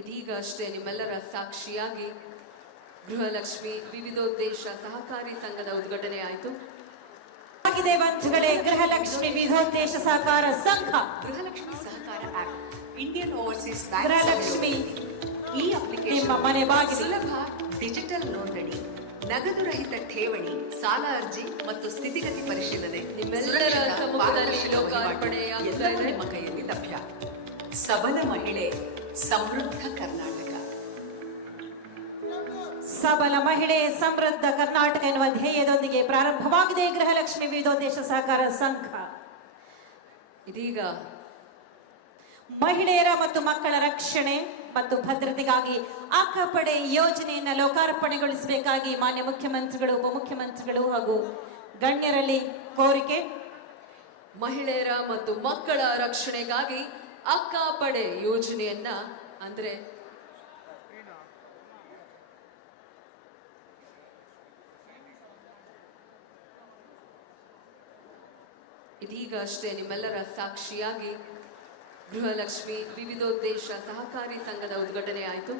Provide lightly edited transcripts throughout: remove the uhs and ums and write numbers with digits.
ಇದೀಗ ಅಷ್ಟೇ ನಿಮ್ಮೆಲ್ಲರ ಸಾಕ್ಷಿಯಾಗಿ ಗೃಹಲಕ್ಷ್ಮಿ ವಿವಿಧೋದ್ದೇಶ ಸಹಕಾರಿ ಸಂಘದ ಉದ್ಘಾಟನೆ ಆಯಿತು. ಗೃಹಲಕ್ಷ್ಮಿ ವಿವಿಧೋದ್ದೇಶ ಸಹಕಾರ ಸಂಘ, ಗೃಹಲಕ್ಷ್ಮಿ ಸಹಕಾರ app, Indian Overseas Bank, Gruhalakshmi ಈ ಅಪ್ಲಿಕೇಶನ್ ಮನೆ ಬಾಗಿಲು, ಸುಲಭ ಡಿಜಿಟಲ್ ನೋಂದಣಿ, ನಗದು ರಹಿತ ಠೇವಣಿ, ಸಾಲ ಅರ್ಜಿ ಮತ್ತು ಸ್ಥಿತಿಗತಿ ಪರಿಶೀಲನೆ ನಿಮ್ಮೆಲ್ಲರ ಸಮ್ಮುಖದಲ್ಲಿ ಲೋಕಾರ್ಪಣೆಯಾಗ್ತಾ ಇದೆ. ನಿಮ್ಮ ಕೈಯಲ್ಲಿ ಲಭ್ಯ. ಸಬಲ ಮಹಿಳೆ, ಸಮೃದ್ಧ ಕರ್ನಾಟಕ. ಸಬಲ ಮಹಿಳೆ ಸಮೃದ್ಧ ಕರ್ನಾಟಕ ಎನ್ನುವ ಧ್ಯೇಯದೊಂದಿಗೆ ಪ್ರಾರಂಭವಾಗಿದೆ ಗೃಹಲಕ್ಷ್ಮಿ ವಿವಿಧೋದ್ದೇಶ ಸಹಕಾರ ಸಂಘ. ಇದೀಗ ಮಹಿಳೆಯರ ಮತ್ತು ಮಕ್ಕಳ ರಕ್ಷಣೆ ಮತ್ತು ಭದ್ರತೆಗಾಗಿ ಅಕ್ಕಪಡೆ ಯೋಜನೆಯನ್ನು ಲೋಕಾರ್ಪಣೆಗೊಳಿಸಬೇಕಾಗಿ ಮಾನ್ಯ ಮುಖ್ಯಮಂತ್ರಿಗಳು, ಉಪಮುಖ್ಯಮಂತ್ರಿಗಳು ಹಾಗೂ ಗಣ್ಯರಲ್ಲಿ ಕೋರಿಕೆ. ಮಹಿಳೆಯರ ಮತ್ತು ಮಕ್ಕಳ ರಕ್ಷಣೆಗಾಗಿ ಅಕ್ಕಪಡೆ ಯೋಜನೆಯನ್ನ ಅಂದ್ರೆ ಇದೀಗ ಅಷ್ಟೇ ನಿಮ್ಮೆಲ್ಲರ ಸಾಕ್ಷಿಯಾಗಿ ಗೃಹಲಕ್ಷ್ಮಿ ವಿವಿಧೋದ್ದೇಶ ಸಹಕಾರಿ ಸಂಘದ ಉದ್ಘಾಟನೆ ಆಯಿತು.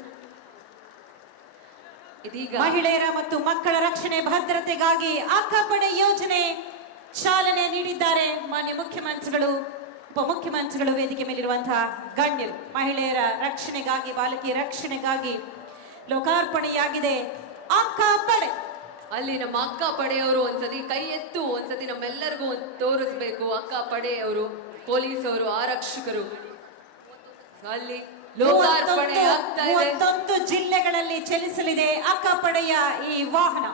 ಇದೀಗ ಮಹಿಳೆಯರ ಮತ್ತು ಮಕ್ಕಳ ರಕ್ಷಣೆ ಭದ್ರತೆಗಾಗಿ ಅಕ್ಕಪಡೆ ಯೋಜನೆ ಚಾಲನೆ ನೀಡಿದ್ದಾರೆ ಮಾನ್ಯ ಮುಖ್ಯಮಂತ್ರಿಗಳು, ಉಪಮುಖ್ಯಮಂತ್ರಿಗಳು, ವೇದಿಕೆ ಮೇಲಿರುವಂತಹ ಗಣ್ಯರು. ಮಹಿಳೆಯರ ರಕ್ಷಣೆಗಾಗಿ, ಬಾಲಕಿಯ ರಕ್ಷಣೆಗಾಗಿ ಲೋಕಾರ್ಪಣೆಯಾಗಿದೆ ಅಕ್ಕಪಡೆ. ಅಲ್ಲಿ ನಮ್ಮ ಅಕ್ಕ ಪಡೆಯವರು ಒಂದ್ಸತಿ ಕೈ ಎತ್ತು, ಒಂದ್ಸತಿ ನಮ್ಮೆಲ್ಲರಿಗೂ ತೋರಿಸ್ಬೇಕು. ಅಕ್ಕ ಪಡೆಯವರು, ಪೊಲೀಸವರು, ಆರಕ್ಷಕರು ಅಲ್ಲಿ ಲೋಕಾರ್ಪಣೆ ಆಗ್ತಾ ಇದೆ. 31 ಜಿಲ್ಲೆಗಳಲ್ಲಿ ಚಲಿಸಲಿದೆ ಅಕ್ಕಪಡೆಯ ಈ ವಾಹನ,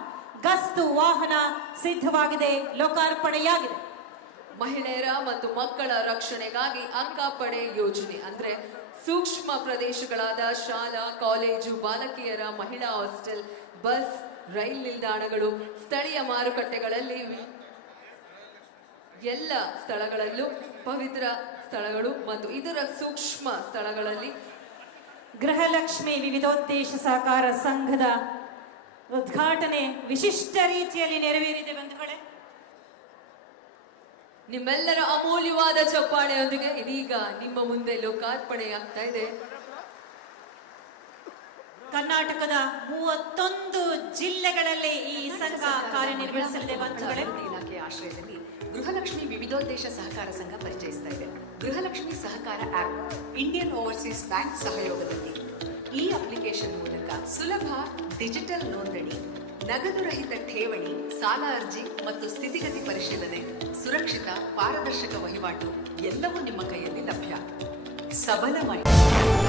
ಗಸ್ತು ವಾಹನ ಸಿದ್ಧವಾಗಿದೆ, ಲೋಕಾರ್ಪಣೆಯಾಗಿದೆ. ಮಹಿಳೆಯರ ಮತ್ತು ಮಕ್ಕಳ ರಕ್ಷಣೆಗಾಗಿ ಅಕ್ಕಪಡೆ ಯೋಜನೆ ಅಂದ್ರೆ ಸೂಕ್ಷ್ಮ ಪ್ರದೇಶಗಳಾದ ಶಾಲಾ, ಕಾಲೇಜು, ಬಾಲಕಿಯರ ಮಹಿಳಾ ಹಾಸ್ಟೆಲ್, ಬಸ್, ರೈಲ್ ನಿಲ್ದಾಣಗಳು, ಸ್ಥಳೀಯ ಮಾರುಕಟ್ಟೆಗಳಲ್ಲಿ ಎಲ್ಲ ಸ್ಥಳಗಳಲ್ಲೂ, ಪವಿತ್ರ ಸ್ಥಳಗಳು ಮತ್ತು ಇತರ ಸೂಕ್ಷ್ಮ ಸ್ಥಳಗಳಲ್ಲಿ ಗೃಹಲಕ್ಷ್ಮಿ ವಿವಿಧೋದ್ದೇಶ ಸಹಕಾರ ಸಂಘದ ಉದ್ಘಾಟನೆ ವಿಶಿಷ್ಟ ರೀತಿಯಲ್ಲಿ ನೆರವೇರಿದೆ ಬಂಧುಗಳೇ. ನಿಮ್ಮೆಲ್ಲರ ಅಮೂಲ್ಯವಾದ ಚಪ್ಪಾಳೆಯೊಂದಿಗೆ ಇದೀಗ ನಿಮ್ಮ ಮುಂದೆ ಲೋಕಾರ್ಪಣೆಯಾಗ್ತಾ ಇದೆ. ಕರ್ನಾಟಕದ 31 ಜಿಲ್ಲೆಗಳಲ್ಲಿ ಈ ಸಂಘ ಕಾರ್ಯನಿರ್ವಹಿಸಲಿದೆ ಬಂಧುಗಳೇ. ಇಲಾಖೆಯ ಆಶ್ರಯದಲ್ಲಿ ಗೃಹಲಕ್ಷ್ಮಿ ವಿವಿಧೋದ್ದೇಶ ಸಹಕಾರ ಸಂಘ ಪರಿಚಯಿಸ್ತಾ ಇದೆ. ಗೃಹಲಕ್ಷ್ಮಿ ಸಹಕಾರ ಆಪ್, ಇಂಡಿಯನ್ ಓವರ್ಸೀಸ್ ಬ್ಯಾಂಕ್ ಸಹಯೋಗದಲ್ಲಿ ಈ ಅಪ್ಲಿಕೇಶನ್ ಮೂಲಕ ಸುಲಭ ಡಿಜಿಟಲ್ ನೋಂದಣಿ, ನಗದು ರಹಿತ ಠೇವಣಿ, ಸಾಲ ಅರ್ಜಿ ಮತ್ತು ಸ್ಥಿತಿಗತಿ ಪರಿಶೀಲನೆ, ಸುರಕ್ಷಿತ ಪಾರದರ್ಶಕ ವಹಿವಾಟು ಎಲ್ಲವೂ ನಿಮ್ಮ ಕೈಯಲ್ಲಿ ಲಭ್ಯ. ಸಬಲ ಮಹಿಳೆ